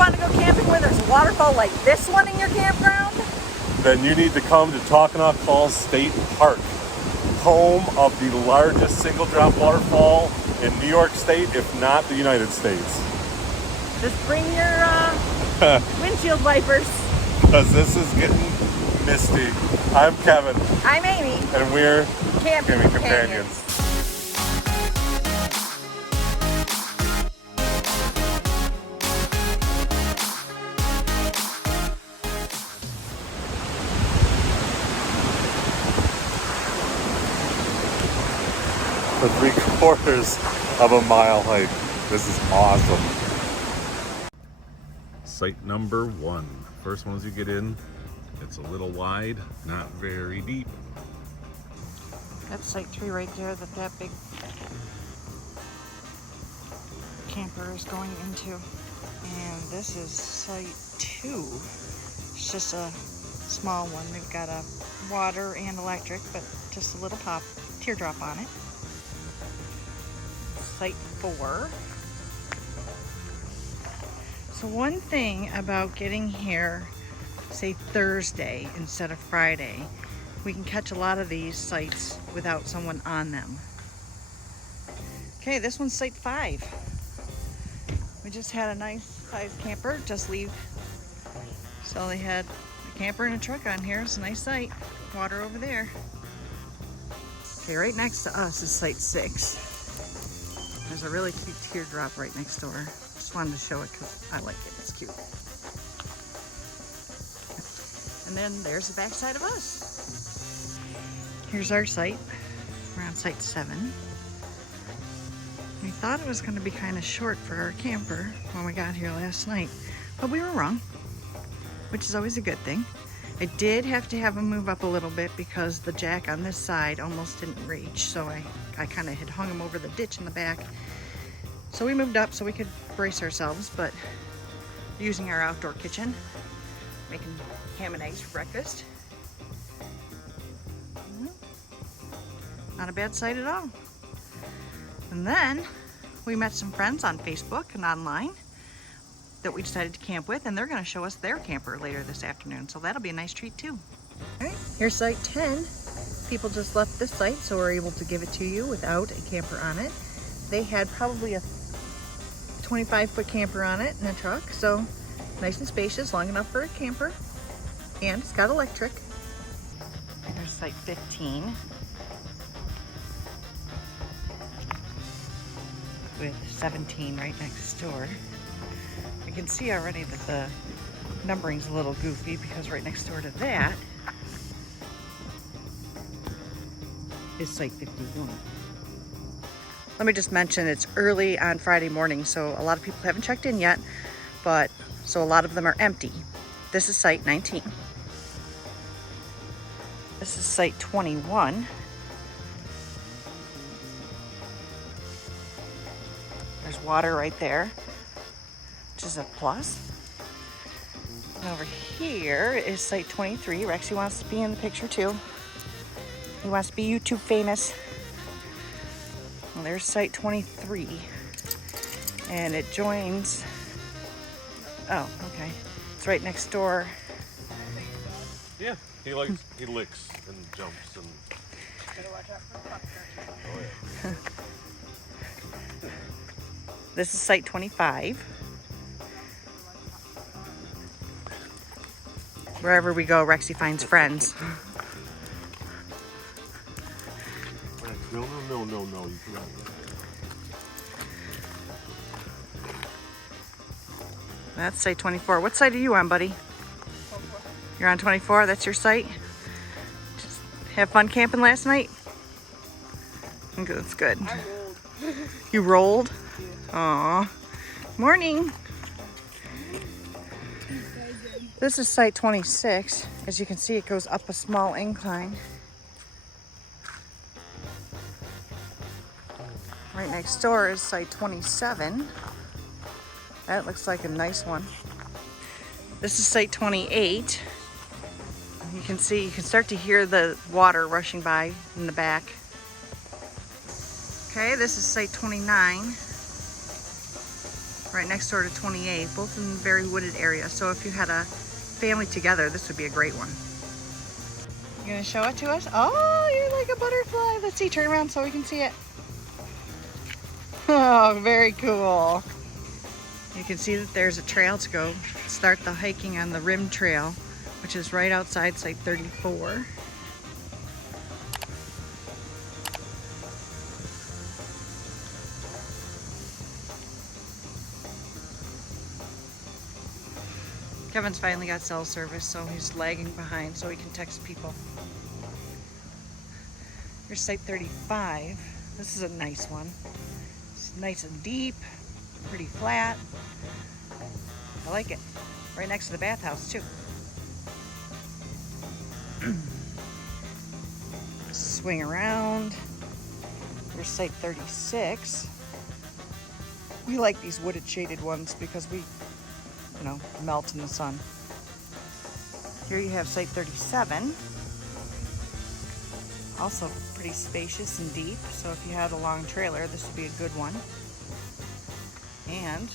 want to go camping where there's a waterfall like this one in your campground? Then you need to come to Taughannock Falls State Park, home of the largest single drop waterfall in New York State, if not the United States. Just bring your windshield wipers. Because this is getting misty. I'm Kevin. I'm Amy. And we're Camping Companions. For 3/4 of a mile hike. This is awesome. Site number 1. First one as you get in, it's a little wide, not very deep. That's site 3 right there that big camper is going into. And this is site 2. It's just a small one. They've got a water and electric, but just a little teardrop on it. Site 4. So one thing about getting here, say Thursday instead of Friday, we can catch a lot of these sites without someone on them. Okay, this one's site 5. We just had a nice sized camper just leave. So they had a camper and a truck on here. It's a nice site. Water over there. Okay, right next to us is site 6. There's a really cute teardrop right next door. Just wanted to show it because I like it. It's cute. And then there's the back side of us. Here's our site. We're on site 7. We thought it was going to be kind of short for our camper when we got here last night, but we were wrong, which is always a good thing. I did have to have him move up a little bit because the jack on this side almost didn't reach, so I kind of had hung him over the ditch in the back. So we moved up so we could brace ourselves, but using our outdoor kitchen, making ham and eggs for breakfast. Not a bad sight at all. And then we met some friends on Facebook and online that we decided to camp with, and they're going to show us their camper later this afternoon, so that'll be a nice treat too. All right, here's site 10. People just left this site, so we're able to give it to you without a camper on it. They had probably a 25-foot camper on it and a truck, so nice and spacious, long enough for a camper, and it's got electric. Here's site 15 with 17 right next door. You can see already that the numbering's a little goofy because right next door to that is site 51. Let me just mention it's early on Friday morning, so a lot of people haven't checked in yet, but so a lot of them are empty. This is site 19. This is site 21. There's water right there, which is a plus. And over here is site 23. Rexy wants to be in the picture too. He wants to be YouTube famous. Well, there's site 23. And it joins, oh, okay. It's right next door. Yeah, he licks and jumps and. Gotta watch out for the pup. Oh yeah. This is site 25. Wherever we go, Rexy finds friends. No, you cannot. That's site 24. What site are you on, buddy? 24. You're on 24? That's your site? Just have fun camping last night? That's good. I rolled. You rolled? Yeah. Aw. Morning. This is site 26. As you can see, it goes up a small incline. Right next door is site 27. That looks like a nice one. This is site 28. You can start to hear the water rushing by in the back. Okay, this is site 29. right next door to 28, both in very wooded areas. So if you had a family together, this would be a great one. You gonna show it to us? Oh, you're like a butterfly. Let's see, turn around so we can see it. Oh, very cool. You can see that there's a trail to go start the hiking on the Rim Trail, which is right outside Site 34. Kevin's finally got cell service, so he's lagging behind so he can text people. Here's Site 35. This is a nice one. It's nice and deep, pretty flat. I like it. Right next to the bathhouse too. Swing around. Here's Site 36. We like these wooded shaded ones because we, you know, melt in the sun. Here you have Site 37. Also pretty spacious and deep, so if you had a long trailer, this would be a good one. And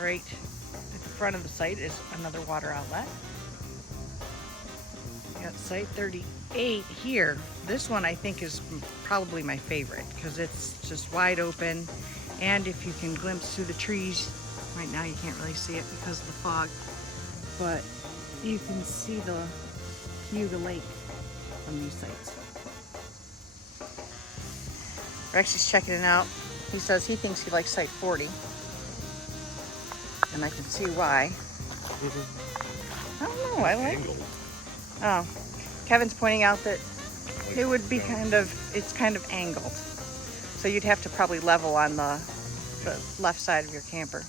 right at the front of the site is another water outlet. You got Site 38 here. This one I think is probably my favorite because it's just wide open, and if you can glimpse through the trees, right now you can't really see it because of the fog, but you can see the view of the lake from these sites. Rex is checking it out. He says he thinks he likes Site 40. And I can see why. I don't know, I like it. Oh, Kevin's pointing out that it would be it's kind of angled. So you'd have to probably level on the left side of your camper.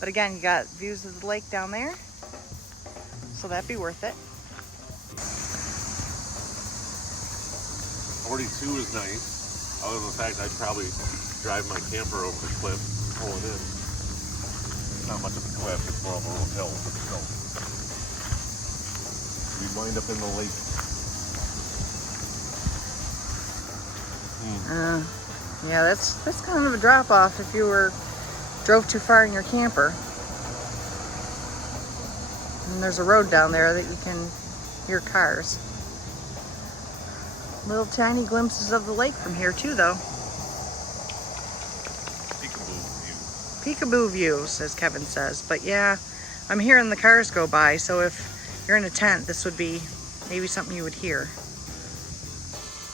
But again, you got views of the lake down there. So that'd be worth it. 42 is nice. Other than the fact I'd probably drive my camper over the cliff, pulling in. It's not much of a cliff, it's more of a hill. So we wind up in the lake. Yeah, that's kind of a drop off if you drove too far in your camper. And there's a road down there that you can hear cars. Little tiny glimpses of the lake from here too, though. Peekaboo view. Peekaboo view, says Kevin says. But yeah, I'm hearing the cars go by, so if you're in a tent, this would be maybe something you would hear.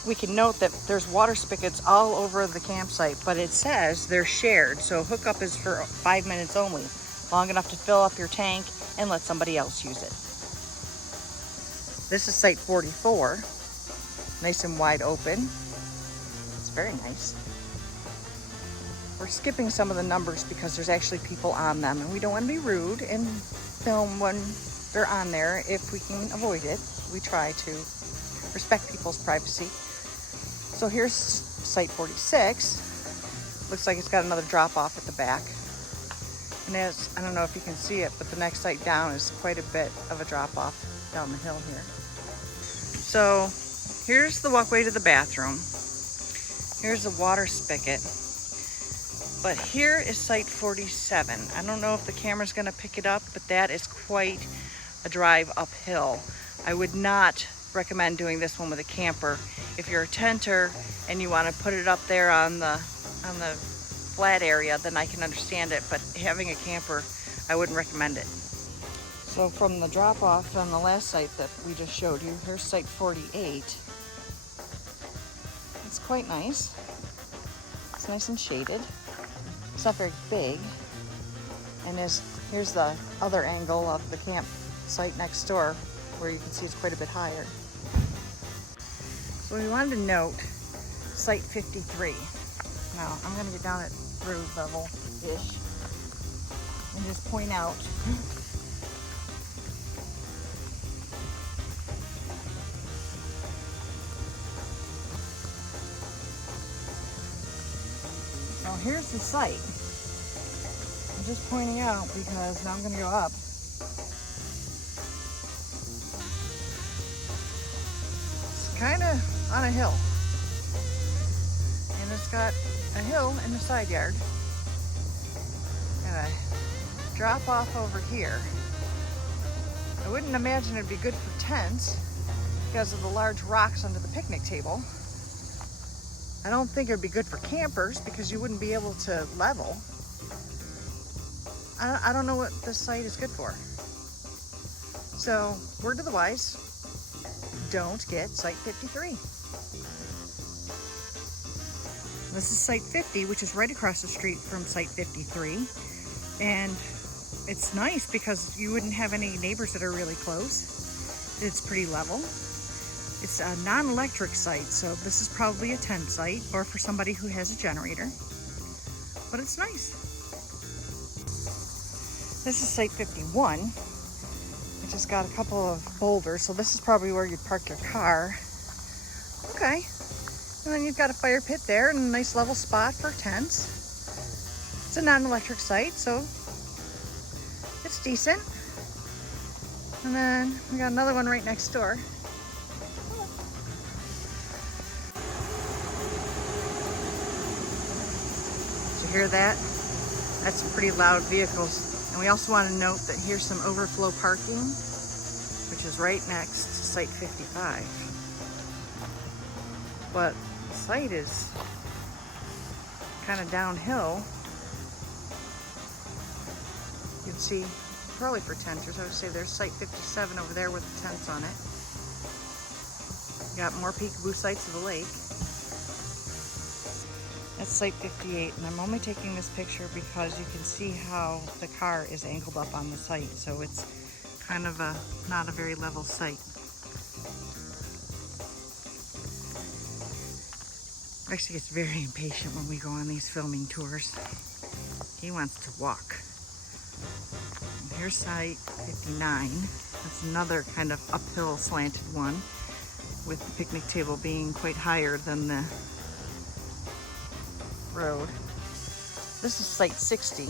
We can note that there's water spigots all over the campsite, but it says they're shared, so hookup is for 5 minutes only, long enough to fill up your tank and let somebody else use it. This is Site 44. Nice and wide open. It's very nice. We're skipping some of the numbers because there's actually people on them, and we don't want to be rude and film when they're on there if we can avoid it. We try to respect people's privacy. So here's Site 46. Looks like it's got another drop off at the back. And as, I don't know if you can see it, but the next site down is quite a bit of a drop off down the hill here. So here's the walkway to the bathroom. Here's the water spigot. But here is Site 47. I don't know if the camera's gonna pick it up, but that is quite a drive uphill. I would not recommend doing this one with a camper. If you're a tenter and you wanna put it up there on the flat area, then I can understand it, but having a camper, I wouldn't recommend it. So from the drop off on the last site that we just showed you, here's Site 48. It's quite nice. It's nice and shaded. It's not very big. And here's the other angle of the campsite next door where you can see it's quite a bit higher. So we wanted to note Site 53. Now I'm gonna get down at road level-ish and just point out now here's the site. I'm just pointing out because now I'm going to go up. It's kind of on a hill. And it's got a hill in the side yard. gonna drop off over here. I wouldn't imagine it'd be good for tents because of the large rocks under the picnic table. I don't think it'd be good for campers because you wouldn't be able to level. I don't know what this site is good for. So, word to the wise, don't get site 53. This is site 50, which is right across the street from site 53. And it's nice because you wouldn't have any neighbors that are really close. It's pretty level. It's a non-electric site, so this is probably a tent site or for somebody who has a generator. But it's nice. This is site 51, which has got a couple of boulders, so this is probably where you'd park your car. Okay. And then you've got a fire pit there and a nice level spot for tents. It's a non-electric site, so it's decent. And then we got another one right next door. Did you hear that? That's some pretty loud vehicles. And we also want to note that here's some overflow parking, which is right next to site 55. But the site is kind of downhill. You can see, probably for tenters, I would say there's site 57 over there with the tents on it. Got more peekaboo sights of the lake. That's site 58, and I'm only taking this picture because you can see how the car is angled up on the site, so it's kind of not a very level site. Actually gets very impatient when we go on these filming tours. He wants to walk. And here's site 59. That's another kind of uphill slanted one, with the picnic table being quite higher than the road. This is site 60.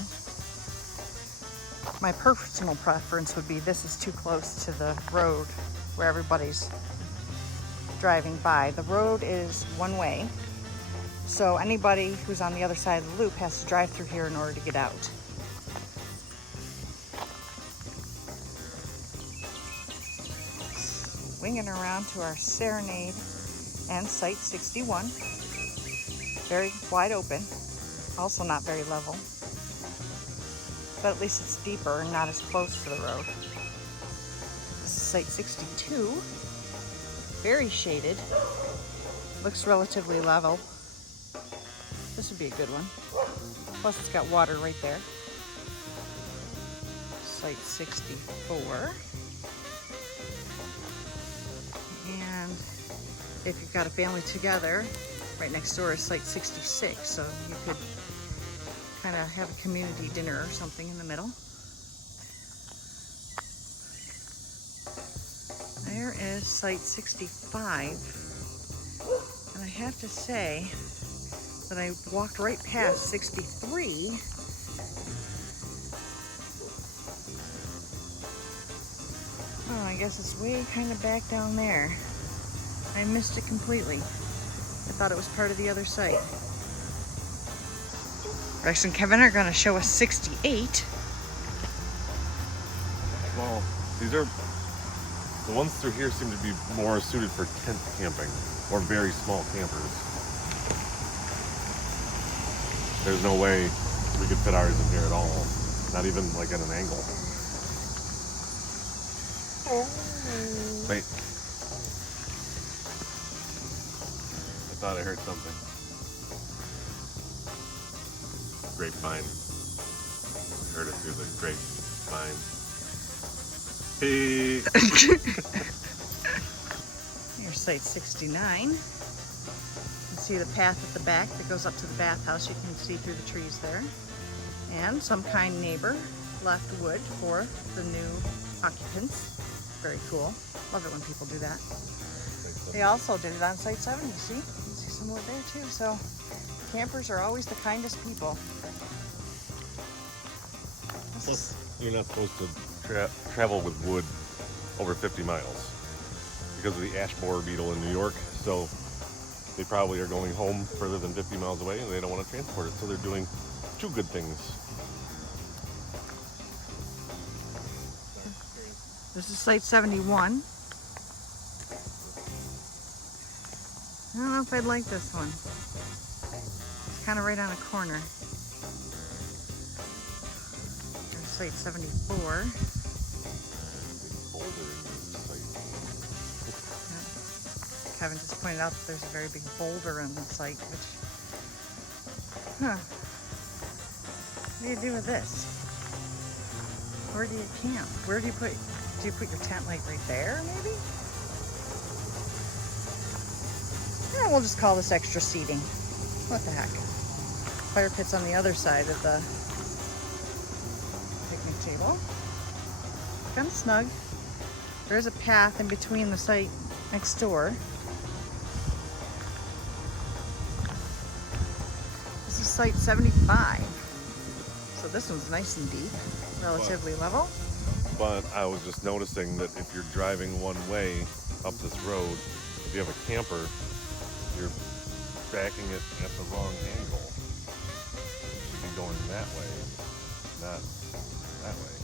My personal preference would be this is too close to the road where everybody's driving by. The road is one way, so anybody who's on the other side of the loop has to drive through here in order to get out. Swinging around to our Serenade and site 61. Very wide open, also not very level, but at least it's deeper and not as close to the road. This is site 62, very shaded, looks relatively level. This would be a good one. Plus it's got water right there. Site 64. And if you've got a family together, right next door is site 66, so you could kind of have a community dinner or something in the middle. There is site 65, and I have to say that I walked right past 63. Oh, I guess it's way kind of back down there. I missed it completely. I thought it was part of the other site. Rex and Kevin are going to show us 68. Well, these are, the ones through here seem to be more suited for tent camping or very small campers. There's no way we could fit ours in here at all. Not even like at an angle. Wait. I thought I heard something. Grapevine. I heard it through the grapevine. Hey! Here's site 69. You can see the path at the back that goes up to the bathhouse. You can see through the trees there. And some kind neighbor left wood for the new occupants. Very cool. Love it when people do that. They also did it on site 7, you see? You can see some wood there too. So campers are always the kindest people. Plus, you're not supposed to travel with wood over 50 miles because of the ash borer beetle in New York. So they probably are going home further than 50 miles away and they don't want to transport it. So they're doing two good things. This is site 71. I don't know if I'd like this one. It's kind of right on a corner. There's site 74. Yep. Kevin just pointed out that there's a very big boulder on the site, which, what do you do with this? Where do you camp? Where do you put your tent, like right there, maybe? Yeah, we'll just call this extra seating. What the heck? Fire pit's on the other side of the picnic table. Kind of snug. There's a path in between the site next door. This is site 75. So this one's nice and deep, relatively level. But I was just noticing that if you're driving one way up this road, if you have a camper, you're backing it at the wrong angle. You should be going that way, not that way.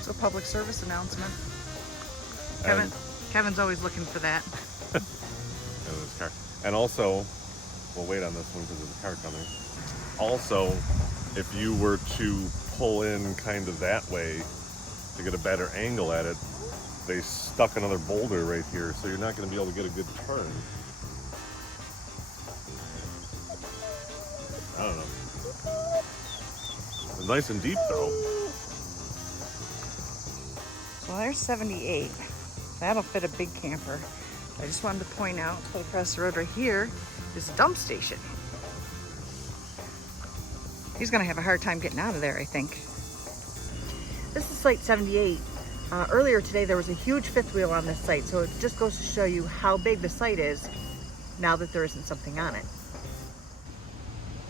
So public service announcement. And, Kevin's always looking for that. and this car. And also, we'll wait on this one because there's a car coming. Also, if you were to pull in kind of that way to get a better angle at it, they stuck another boulder right here, so you're not going to be able to get a good turn. I don't know. It's nice and deep though. So there's 78. That'll fit a big camper. I just wanted to point out that across the road right here is a dump station. He's gonna have a hard time getting out of there, I think. This is site 78. Earlier today there was a huge fifth wheel on this site, so it just goes to show you how big the site is now that there isn't something on it.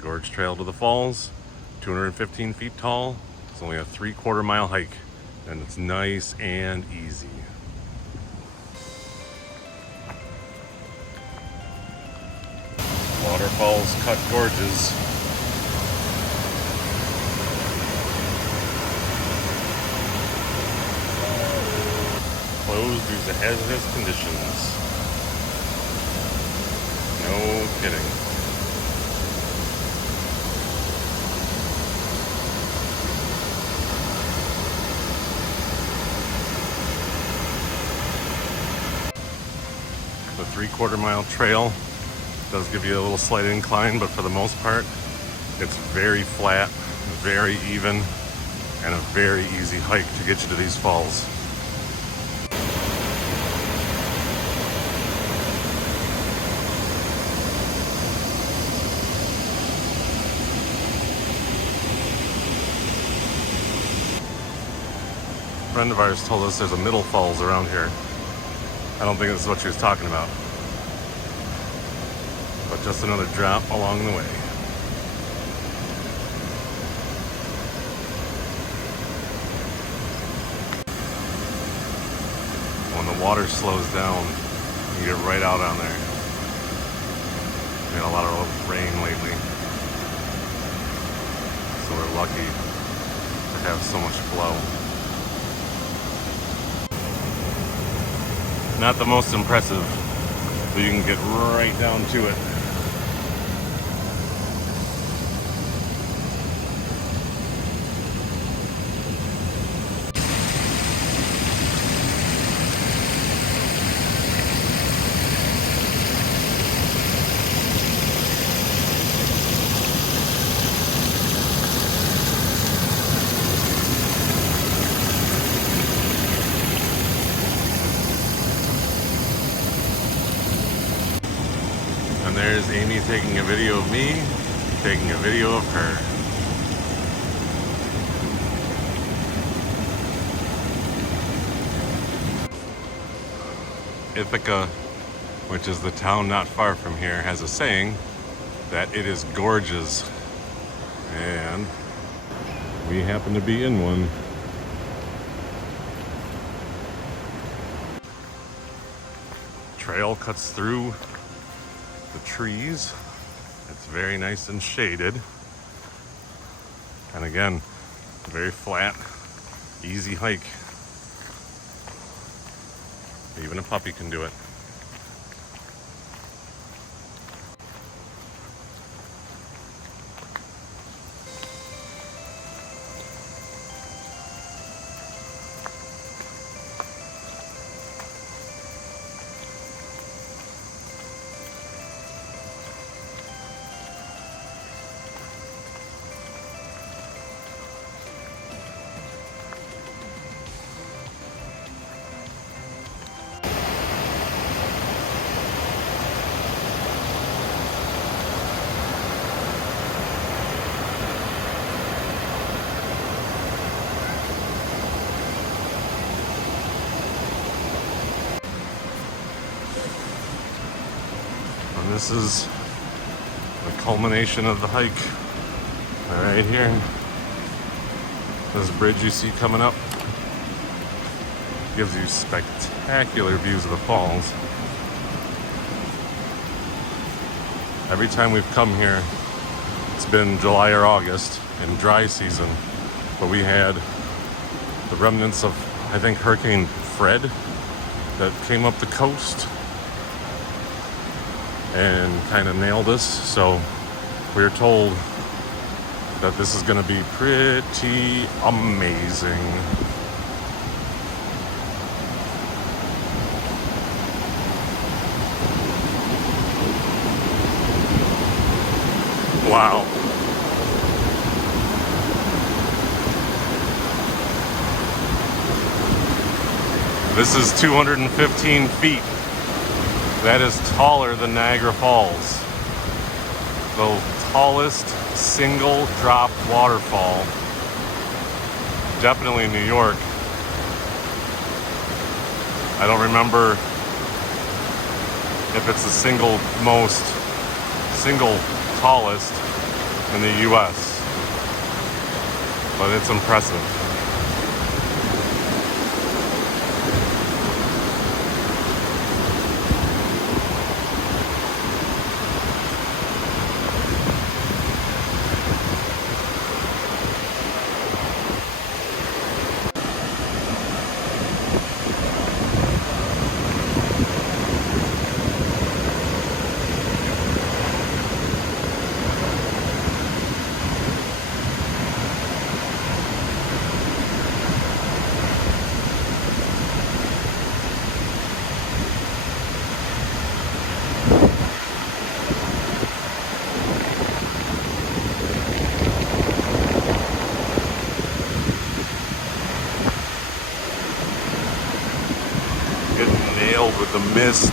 Gorge Trail to the falls, 215 feet tall. It's only a 3/4 mile hike, and it's nice and easy. Waterfalls cut gorges. Closed due to hazardous conditions. No kidding. The 3/4 mile trail does give you a little slight incline, but for the most part, it's very flat, very even, and a very easy hike to get you to these falls. A friend of ours told us there's a middle falls around here. I don't think this is what she was talking about. But just another drop along the way. When the water slows down, you get right out on there. We had a lot of rain lately, so we're lucky to have so much flow. Not the most impressive, but you can get right down to it. And there's Amy taking a video of me, taking a video of her. Ithaca, which is the town not far from here, has a saying that it is gorges. And we happen to be in one. Trail cuts through the trees. It's very nice and shaded. And again, very flat, easy hike. Even a puppy can do it. And this is the culmination of the hike. Right here. This bridge you see coming up gives you spectacular views of the falls. Every time we've come here, it's been July or August in dry season, but we had the remnants of, I think, Hurricane Fred that came up the coast and kind of nailed us. So we were told that this is going to be pretty amazing. Wow. This is 215 feet. That is taller than Niagara Falls. The tallest single drop waterfall. Definitely in New York. I don't remember if it's the single tallest in the US, but it's impressive. With the mist.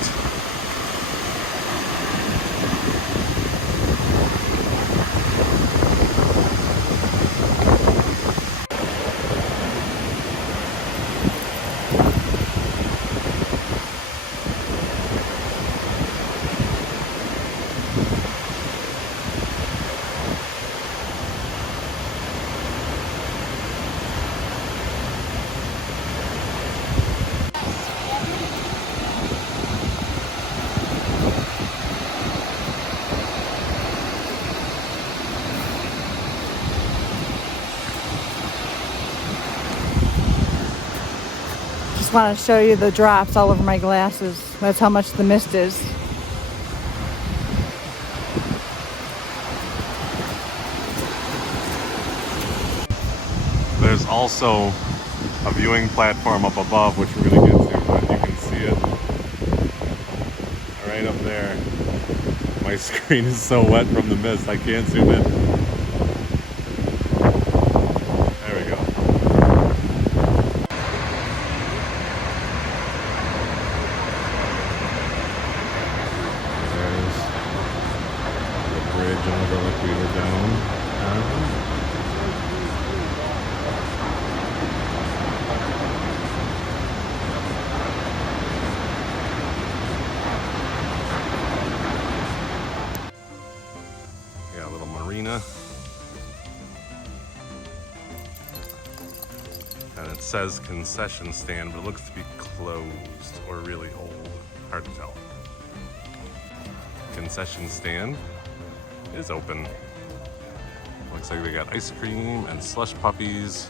Just want to show you the drops all over my glasses. That's how much the mist is. There's also a viewing platform up above, which we're going to get to, but you can see it right up there. My screen is so wet from the mist, I can't zoom in. There we go. There's the bridge and overlook we were down. Yeah, a little marina. And it says concession stand, but it looks to be closed or really old. Hard to tell. Concession stand is open. Looks like they got ice cream and slush puppies.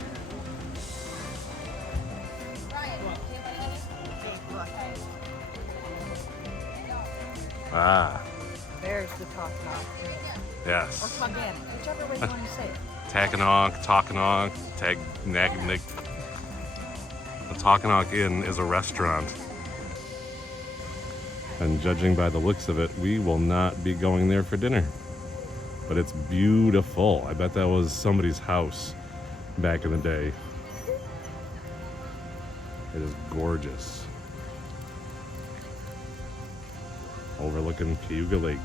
Ah, There's the Taughannock. Or yes. Taughannock, whichever way you want to say it. Taughannock. The Taughannock Inn is a restaurant. And judging by the looks of it, we will not be going there for dinner. But it's beautiful. I bet that was somebody's house back in the day. It is gorgeous. Overlooking Cayuga Lake.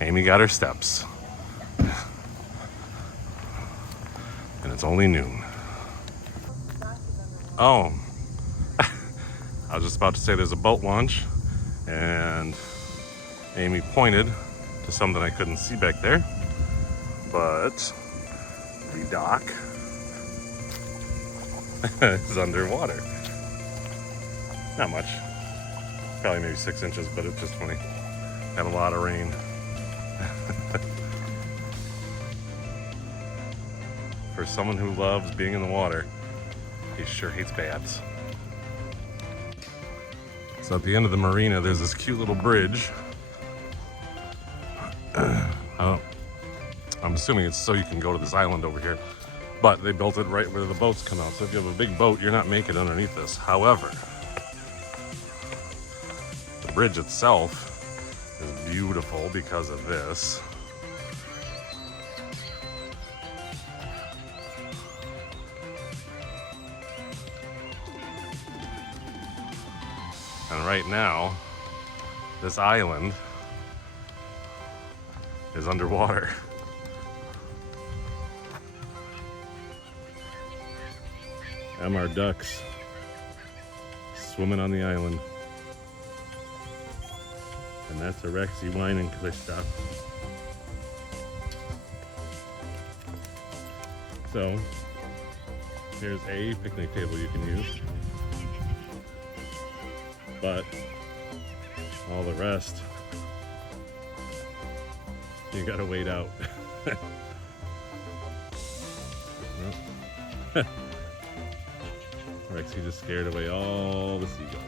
Amy got her steps. And it's only noon. Oh. I was just about to say there's a boat launch, and Amy pointed to something I couldn't see back there, but the dock is underwater. Not much, probably maybe 6 inches, but it's just funny. Had a lot of rain. For someone who loves being in the water, he sure hates baths. So at the end of the marina, there's this cute little bridge. I'm assuming it's so you can go to this island over here, but they built it right where the boats come out. So if you have a big boat, you're not making it underneath this. However, the bridge itself is beautiful because of this. And right now, this island is underwater. Them are ducks swimming on the island. And that's a Rexy whining because they stopped. So, here's a picnic table you can use. But all the rest, you gotta wait out. Rexy just scared away all the seagulls.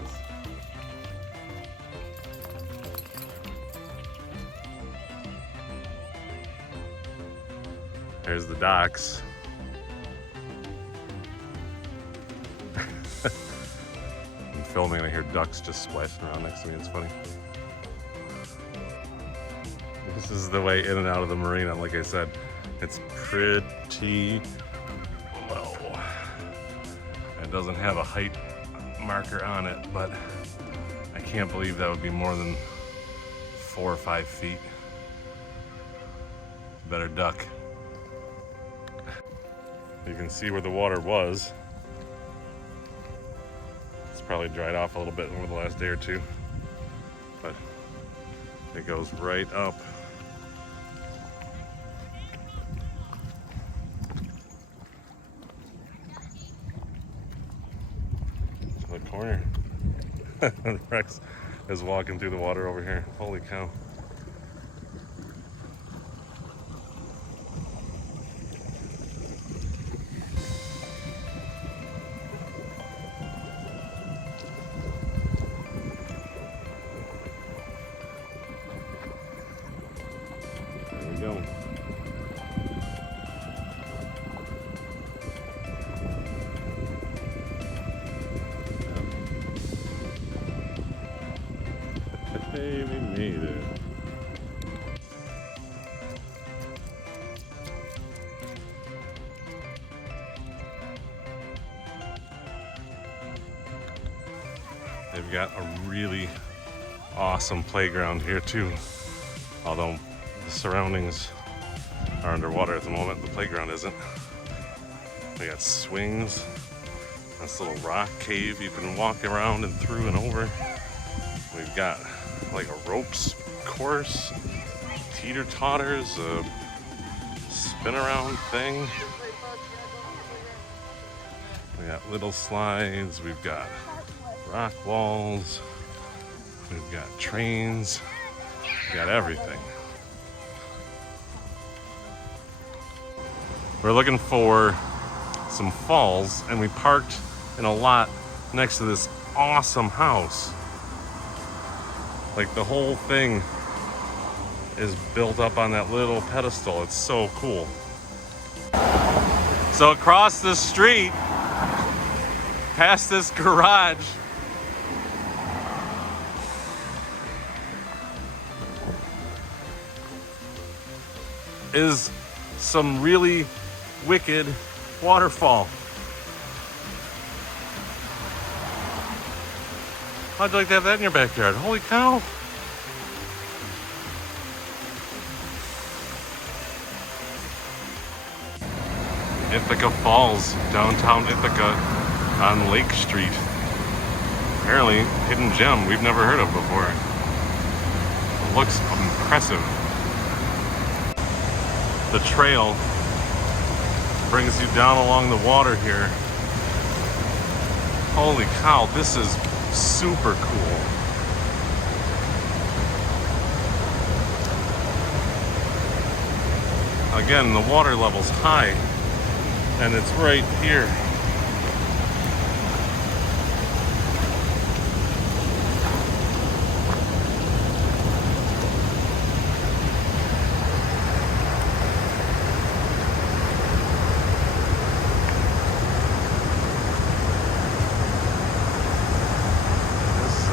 There's the docks. Filming, I hear ducks just splashing around next to me. It's funny. This is the way in and out of the marina. Like I said, it's pretty low. It doesn't have a height marker on it, but I can't believe that would be more than 4 or 5 feet. Better duck. You can see where the water was. Probably dried off a little bit over the last day or two, but it goes right up. To the corner. Rex is walking through the water over here. Holy cow. Go. Hey, we made it. They've got a really awesome playground here too, although the surroundings are underwater at the moment. The playground isn't. We got swings, this little rock cave you can walk around and through and over. We've got like a ropes course, teeter-totters, a spin around thing. We got little slides, we've got rock walls, we've got trains, we've got everything. We're looking for some falls, and we parked in a lot next to this awesome house. Like the whole thing is built up on that little pedestal. It's so cool. So across the street, past this garage, is some really wicked waterfall. How'd you like to have that in your backyard? Holy cow. Ithaca Falls, downtown Ithaca on Lake Street. Apparently, hidden gem we've never heard of before. It looks impressive. The trail brings you down along the water here. Holy cow, this is super cool. Again, the water level's high, and it's right here.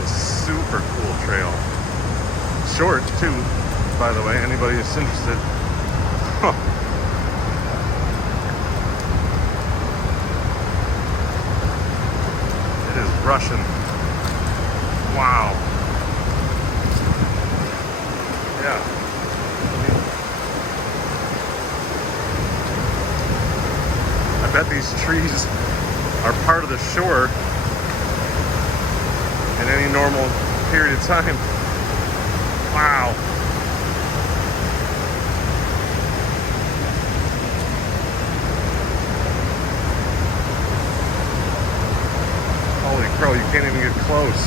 Super cool trail. Short too, by the way, anybody who's interested. Huh. It is rushing. Wow. Yeah. I bet these trees are part of the shore in any normal period of time. Wow. Holy crow, you can't even get close.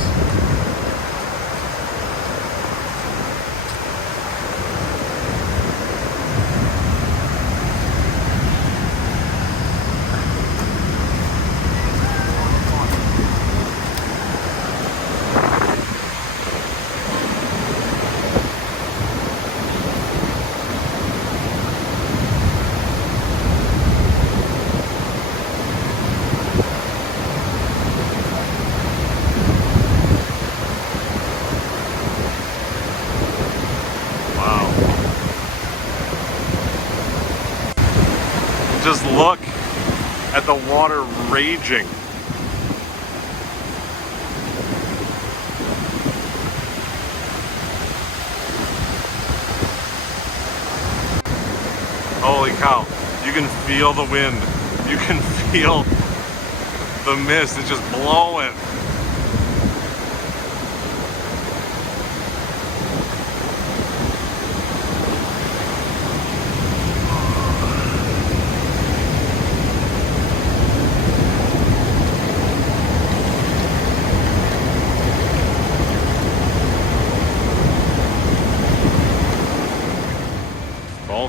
Just look at the water raging. Holy cow, you can feel the wind. You can feel the mist, it's just blowing.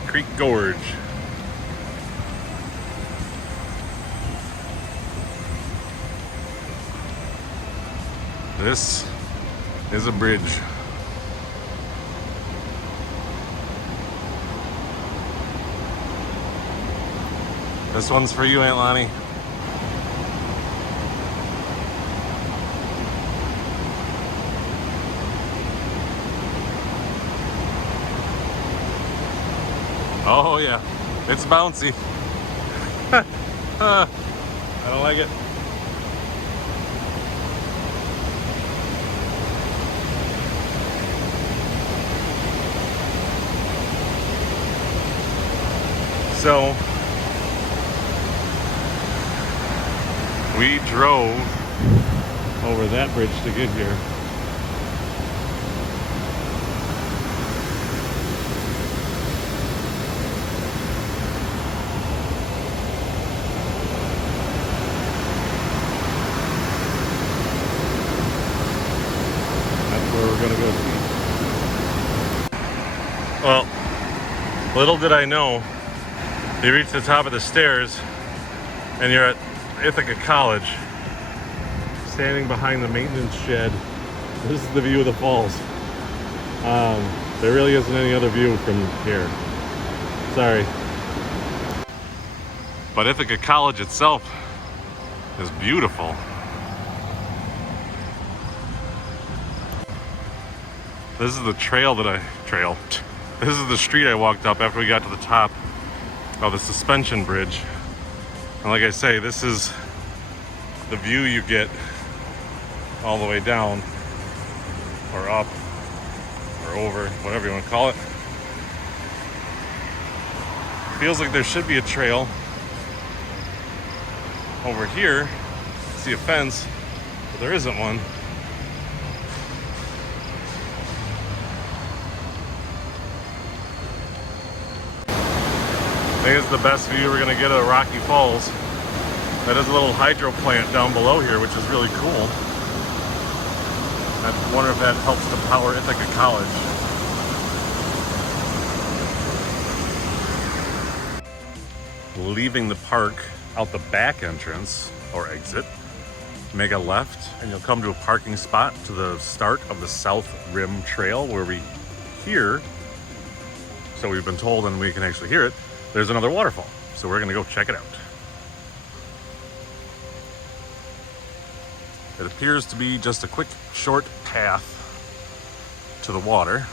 Creek Gorge. This is a bridge. This one's for you, Aunt Lonnie. Oh yeah, it's bouncy. I don't like it. So we drove over that bridge to get here. Well, little did I know, you reach the top of the stairs and you're at Ithaca College. standing behind the maintenance shed. This is the view of the falls. There really isn't any other view from here. Sorry. But Ithaca College itself is beautiful. This is the This is the street I walked up after we got to the top of the suspension bridge. And like I say, this is the view you get all the way down, or up, or over, whatever you want to call it. Feels like there should be a trail over here. I see a fence, but there isn't one. I think it's the best view we're gonna get of Rocky Falls. That is a little hydro plant down below here, which is really cool. I wonder if that helps to power Ithaca College. Leaving the park out the back entrance, or exit, make a left, and you'll come to a parking spot to the start of the South Rim Trail, where we hear, so we've been told and we can actually hear it, there's another waterfall. So we're gonna go check it out. It appears to be just a quick, short path to the water.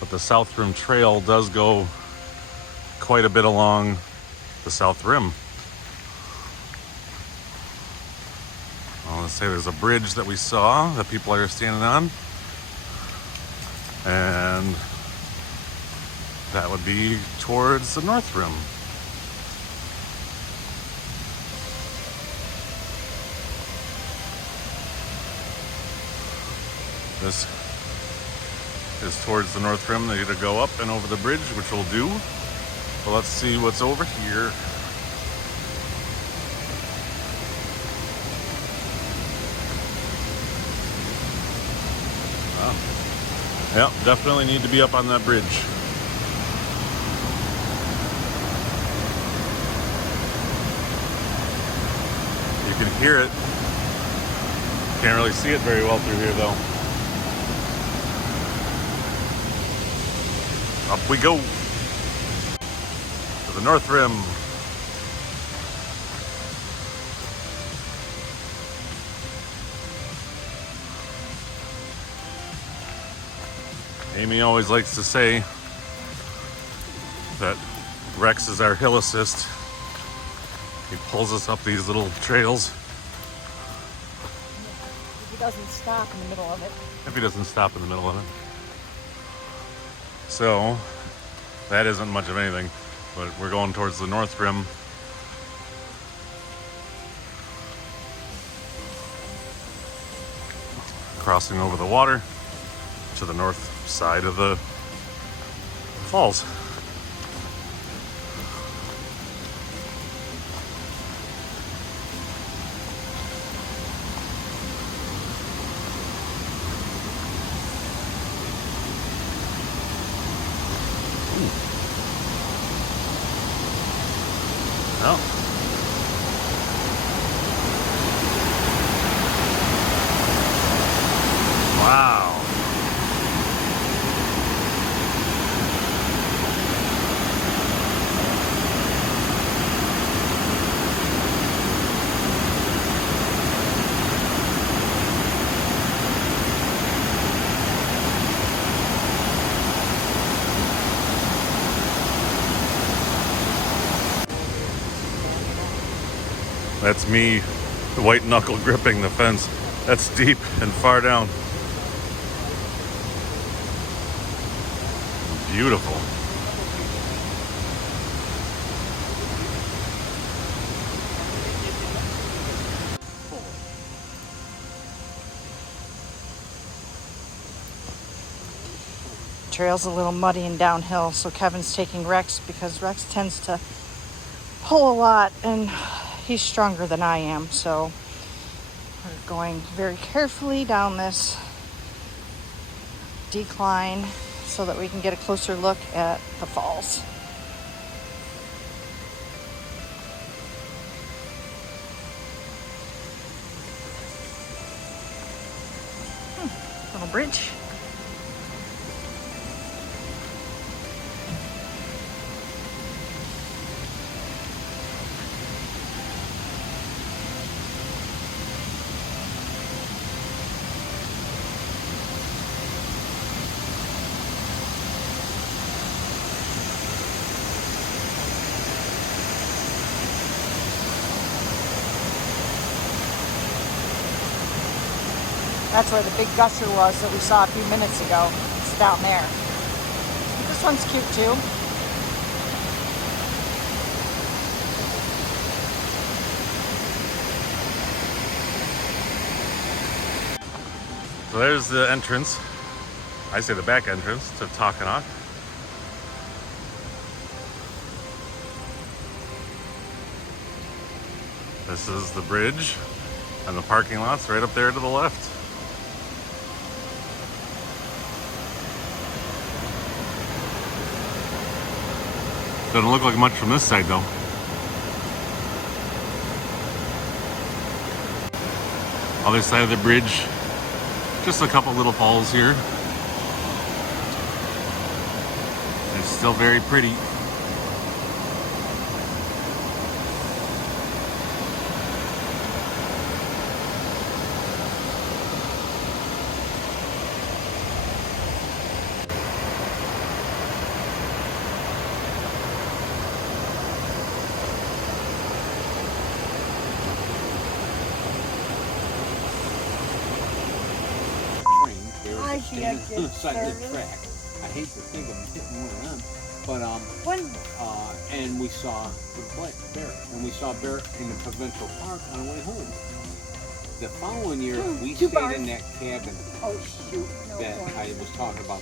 But the South Rim Trail does go quite a bit along the South Rim. Well, let's say there's a bridge that we saw that people are standing on. And that would be towards the North Rim. This is towards the North Rim. They either go up and over the bridge, which we'll do. But let's see what's over here. Yep, definitely need to be up on that bridge. You can hear it. Can't really see it very well through here though. Up we go to the North Rim. Amy always likes to say that Rex is our hill assist. He pulls us up these little trails. If he doesn't stop in the middle of it. If he doesn't stop in the middle of it. So, that isn't much of anything, but we're going towards the North Rim. Crossing over the water to the north side of the falls. Oh. Wow. That's me white knuckle gripping the fence. That's deep and far down. Beautiful. Trail's a little muddy and downhill, so Kevin's taking Rex because Rex tends to pull a lot and he's stronger than I am, so we're going very carefully down this decline so that we can get a closer look at the falls. little bridge. That's where the big gusher was that we saw a few minutes ago. It's down there. This one's cute too. So there's the entrance. I say the back entrance to Taughannock. This is the bridge and the parking lot's right up there to the left. Doesn't look like much from this side though. Other side of the bridge, just a couple little falls here. It's still very pretty. I can't on the get side of the started. track. I hate to think of hitting one of them, but When and we saw the black bear, and we saw bear in the provincial park on the way home. The following year, we Two stayed bars. in that cabin oh shoot, no that point. I was talking about.